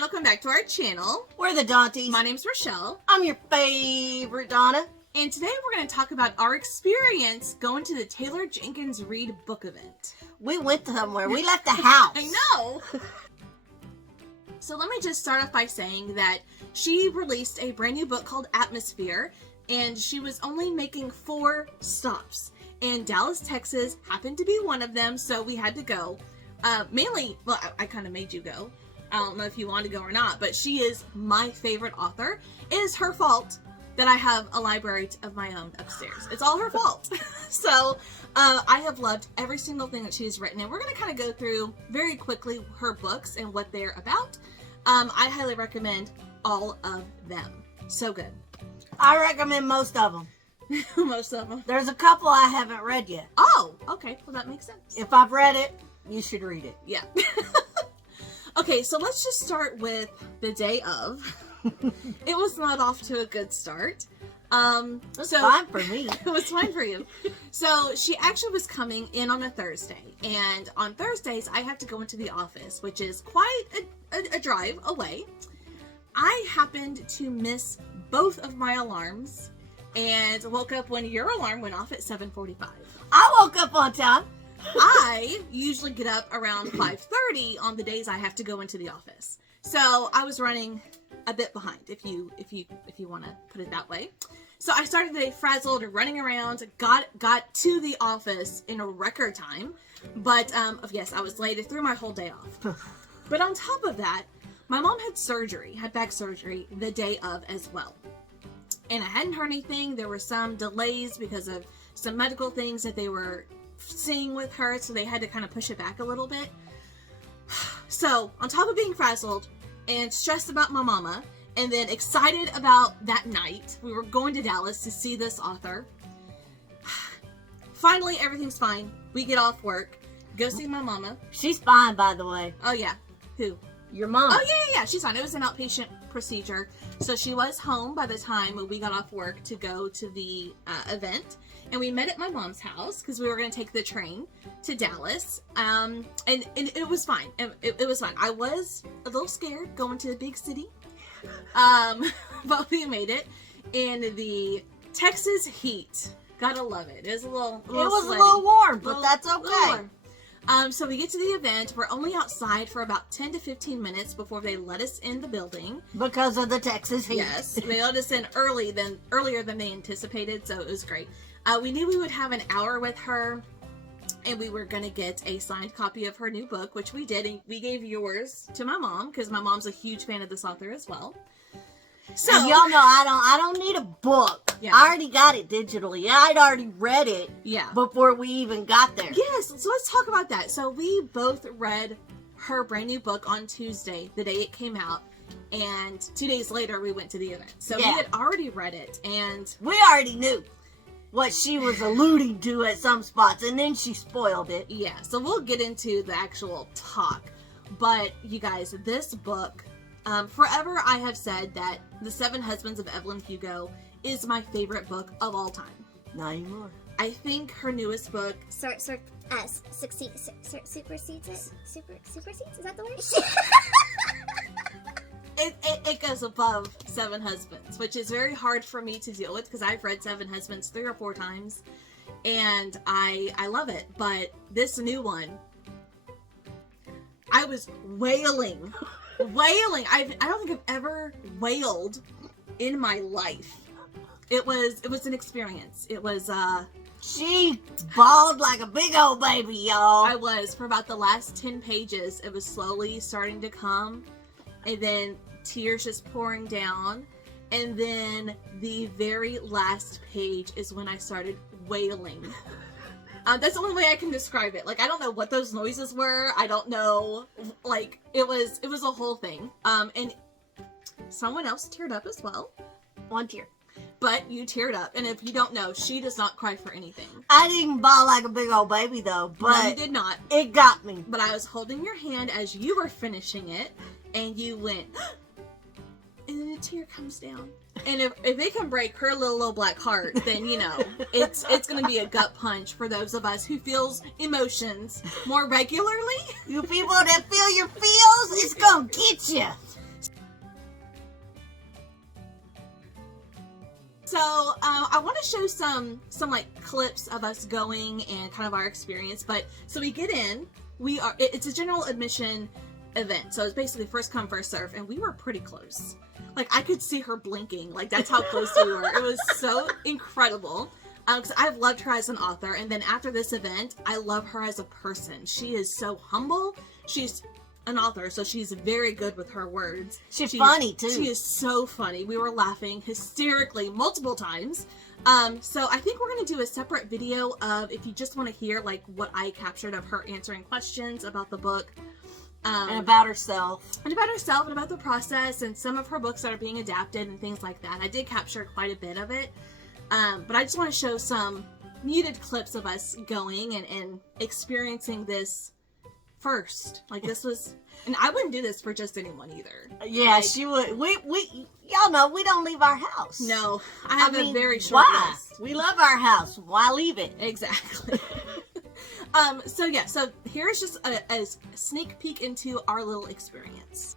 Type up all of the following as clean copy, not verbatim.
welcome back to our channel. We're the Dawnties. My name's Rochelle. I'm your favorite Donna. And today we're going to talk about our experience going to the Taylor Jenkins Reid book event. We went somewhere. We left the house. I know! So let me just start off by saying that she released a brand new book called Atmosphere, and she was only making 4 stops. And Dallas, Texas happened to be one of them, so we had to go. Mainly, well, I kind of made you go. I don't know if you want to go or not, but she is my favorite author. It is her fault that I have a library of my own upstairs. It's all her fault. So, I have loved every single thing that she's written, and we're going to kind of go through very quickly her books and what they're about. I highly recommend all of them. So good. I recommend most of them. Most of them. There's a couple I haven't read yet. Oh, okay. Well, that makes sense. If I've read it, you should read it. Yeah. Okay, so let's just start with the day of. It was not off to a good start. It was fine for me. It was fine for you. So she actually was coming in on a Thursday, and on Thursdays I have to go into the office, which is quite a drive away. I happened to miss both of my alarms and woke up when your alarm went off at 7:45. I woke up on time. I usually get up around 5:30 on the days I have to go into the office. So I was running a bit behind, if you want to put it that way. So I started the day frazzled, running around, got to the office in a record time. But yes, I was late. It threw my whole day off. But on top of that, my mom had back surgery the day of as well. And I hadn't heard anything. There were some delays because of some medical things that they were seeing with her, so they had to kind of push it back a little bit. So on top of being frazzled and stressed about my mama, and then excited about that night, we were going to Dallas to see this author. Finally, everything's fine. We get off work, go see my mama. She's fine, by the way. Oh yeah. Who? Your mom. Oh yeah, she's fine. It was an outpatient procedure, so she was home by the time we got off work to go to the event. And we met at my mom's house because we were going to take the train to Dallas. And it was fine. It was fine. I was a little scared going to the big city. But we made it in the Texas heat. Gotta love it. It was a little It was sweaty. a little warm, but that's okay. So we get to the event. We're only outside for about 10 to 15 minutes before they let us in the building. Because of the Texas heat. Yes, they let us in earlier than they anticipated, so it was great. We knew we would have an hour with her, and we were going to get a signed copy of her new book, which we did, and we gave yours to my mom, because my mom's a huge fan of this author as well. So and y'all know I don't need a book. Yeah. I already got it digitally. I'd already read it before we even got there. Yes, so let's talk about that. So we both read her brand new book on Tuesday, the day it came out, and 2 days later we went to the event. So we had already read it, and we already knew what she was alluding to at some spots, and then she spoiled it. Yeah, so we'll get into the actual talk. But you guys, this book, forever I have said that The 7 Husbands of Evelyn Hugo is my favorite book of all time. Not anymore. I think her newest book... supersedes it? Supersedes? Is that the word? It goes above 7 Husbands, which is very hard for me to deal with because I've read 7 Husbands 3 or 4 times, and I love it. But this new one, I was wailing. I don't think I've ever wailed in my life. It was an experience. It was She bawled like a big old baby, y'all. I was for about the last 10 pages. It was slowly starting to come, and then tears just pouring down, and then the very last page is when I started wailing. That's the only way I can describe it. Like, I don't know what those noises were. I don't know. Like, it was a whole thing. And someone else teared up as well. 1 tear. But you teared up, and if you don't know, she does not cry for anything. I didn't bawl like a big old baby, though, but No, you did not. It got me. But I was holding your hand as you were finishing it, and you went, and then a tear comes down. And if it can break her little black heart, then, you know, it's going to be a gut punch for those of us who feels emotions more regularly. You people that feel your feels, it's going to get you. So I want to show some like clips of us going and kind of our experience. But so we get in. It's a general admission event, so it's basically first come first serve, and we were pretty close. Like I could see her blinking. Like that's how close we were. It was so incredible. Because I've loved her as an author, and then after this event, I love her as a person. She is so humble. She's an author, so she's very good with her words. She's funny too. She is so funny. We were laughing hysterically multiple times. So I think we're going to do a separate video of, if you just want to hear like what I captured of her answering questions about the book. And about herself. And about herself and about the process and some of her books that are being adapted and things like that. I did capture quite a bit of it. But I just want to show some muted clips of us going and experiencing this first. Like this was, and I wouldn't do this for just anyone either. Yeah, like, she would. Y'all know we don't leave our house. No, I have a very short why? list. We love our house. Why leave it? Exactly. So yeah, so here's just a sneak peek into our little experience.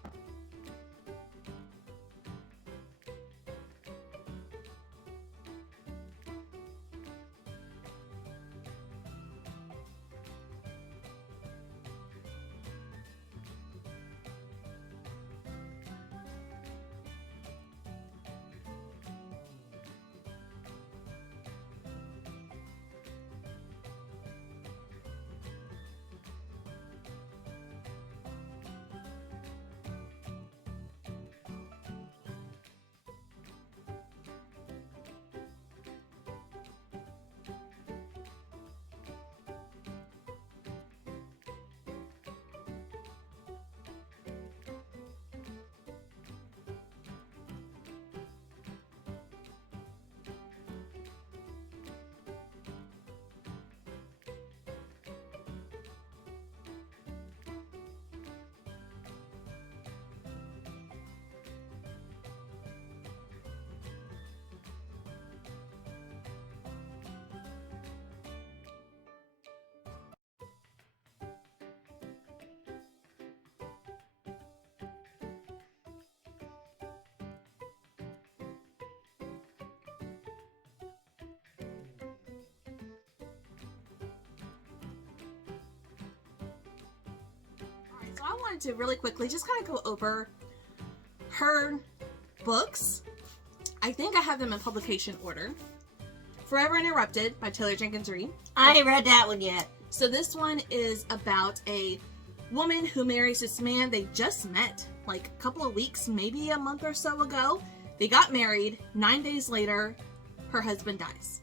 So I wanted to really quickly just kind of go over her books. I think I have them in publication order. Forever Interrupted by Taylor Jenkins Reid. I ain't read that one yet. So this one is about a woman who marries this man they just met like a couple of weeks, maybe a month or so ago. They got married. 9 days later, her husband dies.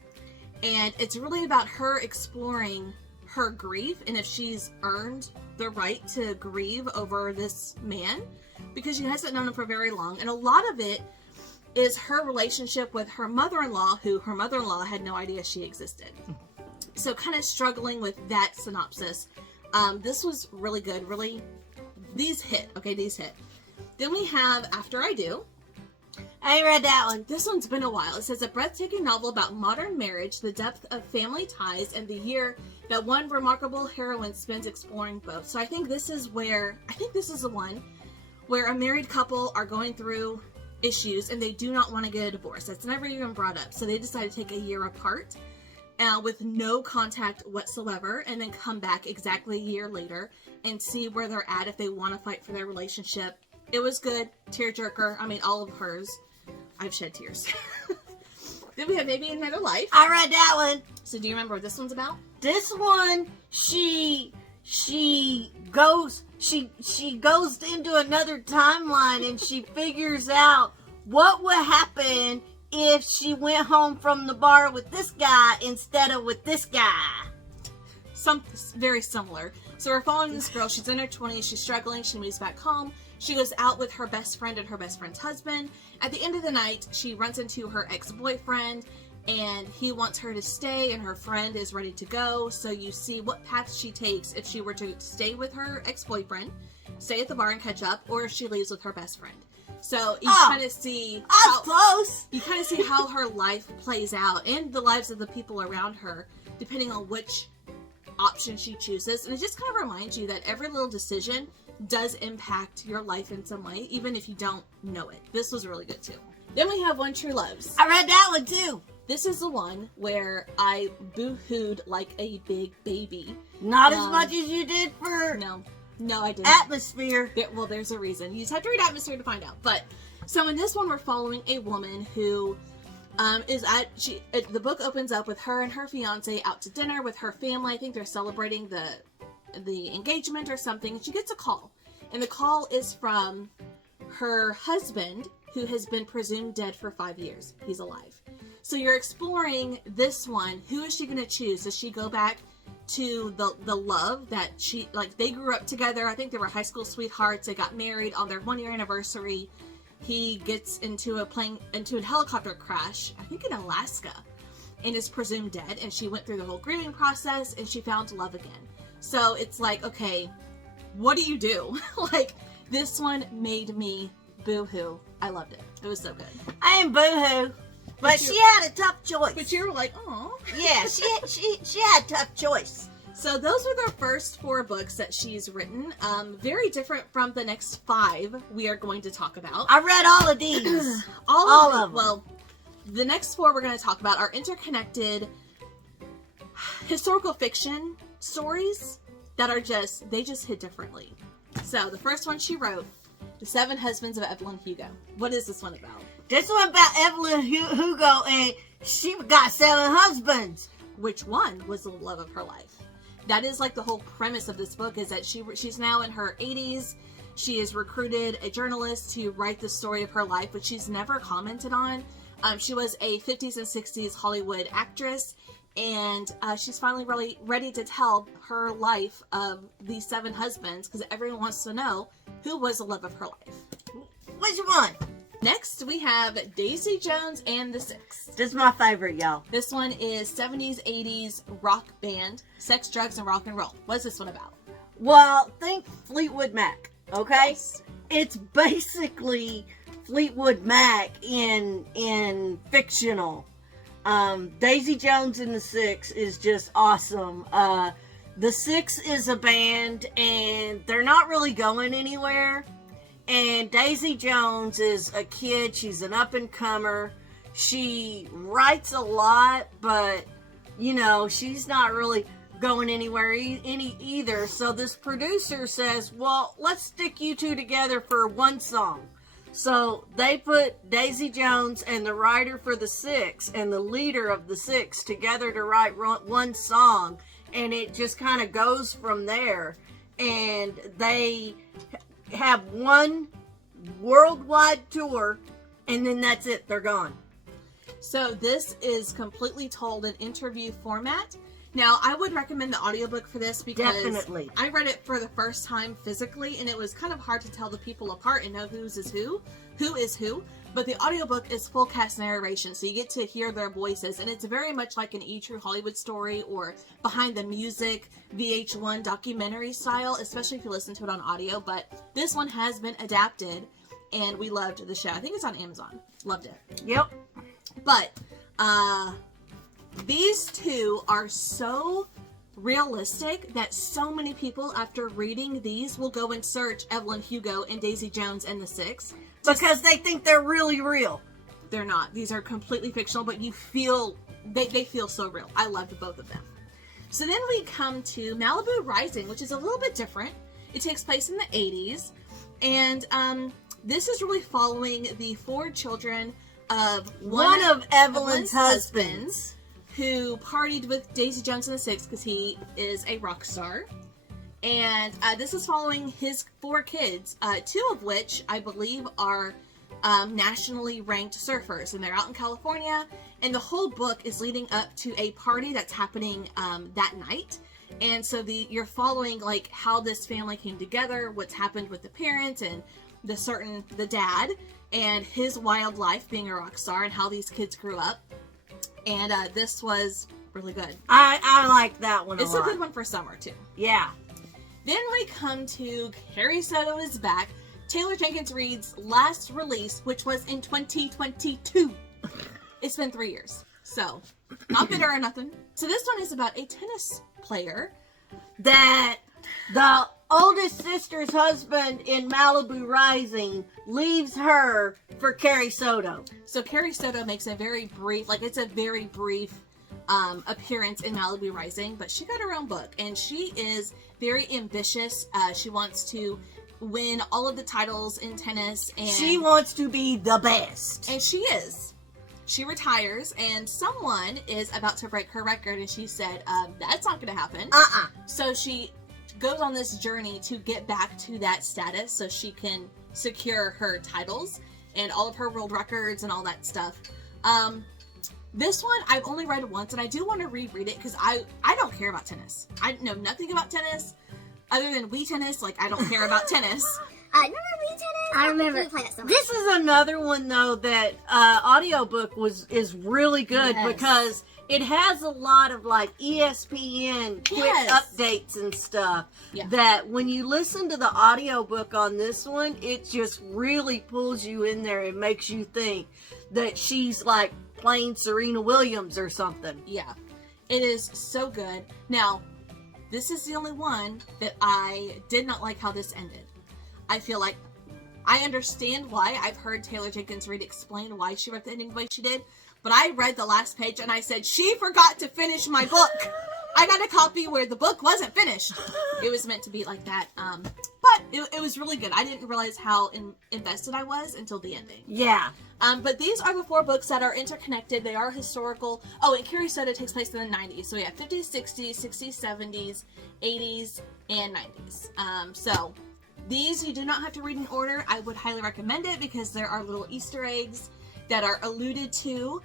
And it's really about her exploring her grief and if she's earned the right to grieve over this man, because she hasn't known him for very long. And a lot of it is her relationship with her mother-in-law, who her mother-in-law had no idea she existed. So kind of struggling with that synopsis. This was really good. Really, these hit. Okay, these hit. Then we have After I Do. I ain't read that one. This one's been a while. It says a breathtaking novel about modern marriage, the depth of family ties, and the year that one remarkable heroine spends exploring both. So I think this is the one where a married couple are going through issues and they do not want to get a divorce. That's never even brought up. So they decide to take a year apart with no contact whatsoever, and then come back exactly a year later and see where they're at if they want to fight for their relationship. It was good. Tearjerker. I mean, all of hers. I've shed tears. Then we have Maybe Another Life. I read that one. So do you remember what this one's about? This one, she goes into another timeline and she figures out what would happen if she went home from the bar with this guy instead of with this guy. Something very similar. So we're following this girl. She's in her 20s. She's struggling. She moves back home. She goes out with her best friend and her best friend's husband. At the end of the night, she runs into her ex-boyfriend, and he wants her to stay, and her friend is ready to go. So you see what path she takes if she were to stay with her ex-boyfriend, stay at the bar and catch up, or if she leaves with her best friend. So you kind of see close. You kind of see how her life plays out, and the lives of the people around her, depending on which option she chooses. And it just kind of reminds you that every little decision does impact your life in some way, even if you don't know it. This was really good too. Then we have One True Loves. I read that one too. This is the one where I boo-hooed like a big baby. Not as much as you did for No, I didn't. Atmosphere. There's a reason. You just have to read Atmosphere to find out. But, so in this one, we're following a woman who the book opens up with her and her fiance out to dinner with her family. I think they're celebrating the engagement or something. And she gets a call. And the call is from her husband, who has been presumed dead for 5 years. He's alive. So you're exploring this one. Who is she going to choose? Does she go back to the love that they grew up together? I think they were high school sweethearts. They got married on their 1-year anniversary. He gets into a helicopter crash, I think in Alaska, and is presumed dead. And she went through the whole grieving process, and she found love again. So it's like, okay, what do you do? Like, this one made me boo-hoo. I loved it. It was so good. I am boo-hoo. But she had a tough choice. But you were like, oh. Yeah, she had a tough choice. So those were the first 4 books that she's written. Very different from the next 5 we are going to talk about. I read all of these. all of them. Well, the next 4 we're going to talk about are interconnected historical fiction stories that are they just hit differently. So the first one she wrote, The 7 Husbands of Evelyn Hugo. What is this one about? This one about Evelyn Hugo, and she got 7 husbands. Which one was the love of her life? That is like the whole premise of this book, is that she's now in her 80s. She has recruited a journalist to write the story of her life, which she's never commented on. She was a 50s and 60s Hollywood actress, and she's finally really ready to tell her life of these 7 husbands, because everyone wants to know who was the love of her life. Which one? Next, we have Daisy Jones and the Six. This is my favorite, y'all. This one is 70s, 80s rock band, sex, drugs, and rock and roll. What is this one about? Well, think Fleetwood Mac, okay? Yes. It's basically Fleetwood Mac in fictional. Daisy Jones and the Six is just awesome. The Six is a band, and they're not really going anywhere. And Daisy Jones is a kid. She's an up-and-comer. She writes a lot, but, she's not really going anywhere either. So this producer says, well, let's stick you 2 together for one song. So they put Daisy Jones and the writer for the Six and the leader of the Six together to write one song. And it just kind of goes from there. And they have one worldwide tour, and then that's it. They're gone. So this is completely told in interview format. Now, I would recommend the audiobook for this because Definitely. I read it for the first time physically, and it was kind of hard to tell the people apart and know who is who. But the audiobook is full cast narration, so you get to hear their voices, and it's very much like an E! True Hollywood story or behind the music VH1 documentary style, especially if you listen to it on audio. But this one has been adapted, and we loved the show. I think it's on Amazon. Loved it. Yep. But these 2 are so realistic that so many people, after reading these, will go and search Evelyn Hugo and Daisy Jones and the Six. Because they think they're really real. They're not. These are completely fictional, but you feel, they feel so real. I loved both of them. So then we come to Malibu Rising, which is a little bit different. It takes place in the 80s. And this is really following the 4 children of one of Evelyn's husbands, who partied with Daisy Jones and the Six because he is a rock star. And this is following his 4 kids, 2 of which I believe are nationally ranked surfers, and they're out in California. And the whole book is leading up to a party that's happening that night. And so you're following like how this family came together, what's happened with the parents and the dad, and his wild life being a rock star, and how these kids grew up. And this was really good. I like that one a lot. It's a good one for summer too. Yeah. Then we come to Carrie Soto is Back, Taylor Jenkins Reid's last release, which was in 2022. It's been 3 years, so not bitter or nothing. So this one is about a tennis player that the oldest sister's husband in Malibu Rising leaves her for Carrie Soto. So Carrie Soto makes a very brief, appearance in Malibu Rising, but she got her own book, and she is very ambitious. She wants to win all of the titles in tennis, and She wants to be the best. and she is. She retires, and someone is about to break her record, and she said, that's not going to happen. So she goes on this journey to get back to that status so she can secure her titles and all of her world records and all that stuff. This one I've only read once, and I do want to reread it because I don't care about tennis. I know nothing about tennis other than Wii tennis. Like, I don't care about tennis. Remember Wii tennis? I remember playing that so much. This is another one though that audiobook is really good because it has a lot of like ESPN quick updates and stuff that when you listen to the audiobook on this one, it just really pulls you in there and makes you think that she's like playing Serena Williams or something. Yeah, it is so good. Now, this is the only one that I did not like how this ended. I feel like I understand why. I've heard Taylor Jenkins Reid explain why she wrote the ending the way she did, but I read the last page and I said, she forgot to finish my book. I got a copy where the book wasn't finished. It was meant to be like that, but it was really good. I didn't realize how invested I was until the ending. Yeah. But these are the 4 books that are interconnected. They are historical. Oh, and Carrie Soto takes place in the 90s. So we have 50s, 60s, 60s, 70s, 80s, and 90s. So these you do not have to read in order. I would highly recommend it because there are little Easter eggs that are alluded to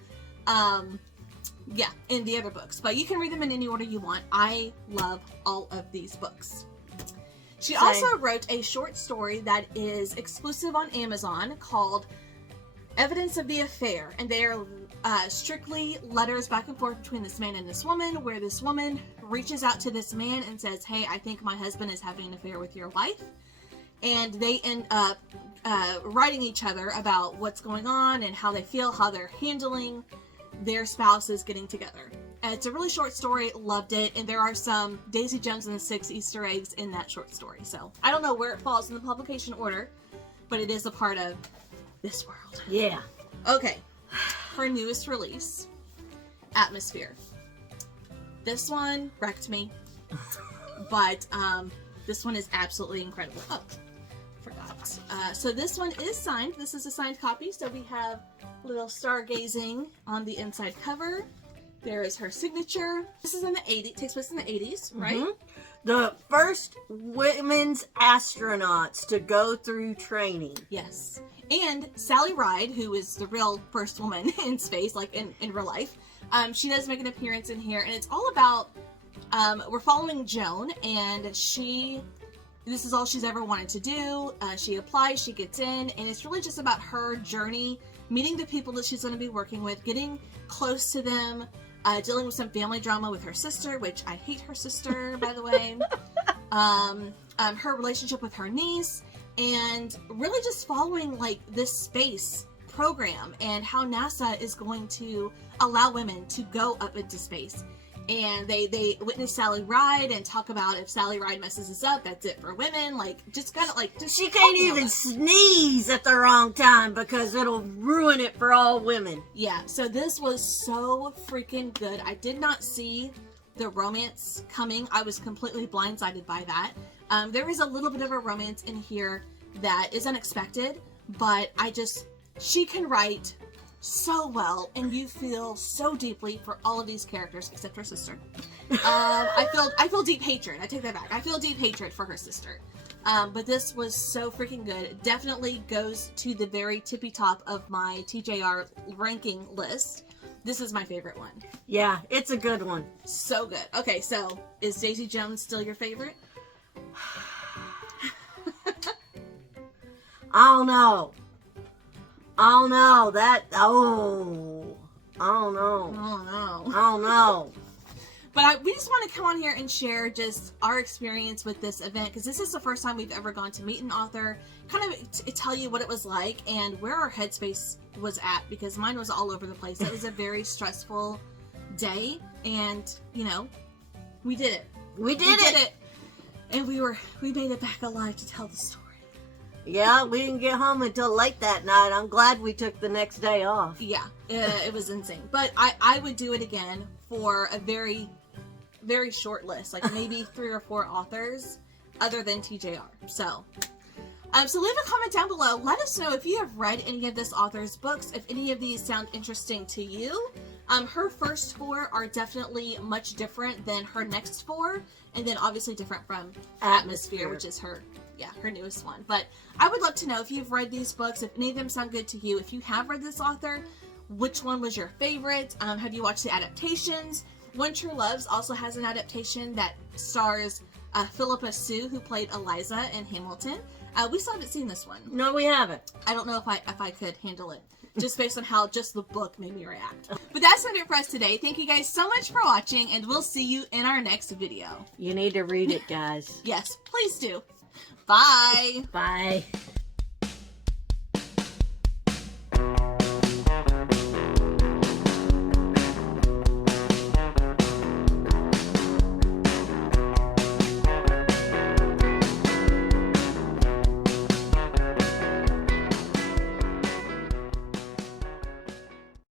in the other books. But you can read them in any order you want. I love all of these books. She also wrote a short story that is exclusive on Amazon called Evidence of the Affair, and they are strictly letters back and forth between this man and this woman, where this woman reaches out to this man and says, hey, I think my husband is having an affair with your wife, and they end up writing each other about what's going on and how they feel, how they're handling their spouses getting together. It's a really short story, loved it, and there are some Daisy Jones and the 6 Easter eggs in that short story, so I don't know where it falls in the publication order, but it is a part of this world. Yeah. Okay. Her newest release, Atmosphere. This one wrecked me, but this one is absolutely incredible. Oh, forgot. So this one is signed. This is a signed copy. So we have little stargazing on the inside cover. There is her signature. This is in the 80s. Takes place in the 80s, right? Mm-hmm. The first women's astronauts to go through training. Yes. And Sally Ride, who is the real first woman in space, like in real life, she does make an appearance in here, and it's all about, we're following Joan, and this is all she's ever wanted to do. She applies, she gets in, and it's really just about her journey, meeting the people that she's going to be working with, getting close to them, dealing with some family drama with her sister, which I hate her sister, by the way, her relationship with her niece, and really just following like this space program and how NASA is going to allow women to go up into space. And they witness Sally Ride and talk about if Sally Ride messes this up, that's it for women. Like, just kind of like, just she can't even sneeze at the wrong time because it'll ruin it for all women. Yeah, so this was so freaking good. I did not see the romance coming. I was completely blindsided by that. There is a little bit of a romance in here that is unexpected, but she can write so well, and you feel so deeply for all of these characters except her sister. I feel deep hatred. I take that back. I feel deep hatred for her sister. But this was so freaking good. It definitely goes to the very tippy top of my TJR ranking list. This is my favorite one. Yeah, it's a good one. So good. Okay, so is Daisy Jones still your favorite? I don't know. I don't know. I don't know. But we just want to come on here and share just our experience with this event, because this is the first time we've ever gone to meet an author, kind of tell you what it was like and where our headspace was at, because mine was all over the place. It was a very stressful day, and, we did it. We did it. And we made it back alive to tell the story. Yeah, we didn't get home until late that night. I'm glad we took the next day off. Yeah, it was insane. But I would do it again for a very, very short list, like maybe 3 or 4 authors other than TJR. So leave a comment down below. Let us know if you have read any of this author's books, if any of these sound interesting to you. Her first 4 are definitely much different than her next 4, and then obviously different from Atmosphere, which is her newest one. But I would love to know if you've read these books, if any of them sound good to you. If you have read this author, which one was your favorite? Have you watched the adaptations? One True Loves also has an adaptation that stars Philippa Sue, who played Eliza in Hamilton. We still haven't seen this one. No, we haven't. I don't know if I could handle it, just based on how just the book made me react. But that's about it for us today. Thank you guys so much for watching, and we'll see you in our next video. You need to read it, guys. Yes, please do. Bye. Bye.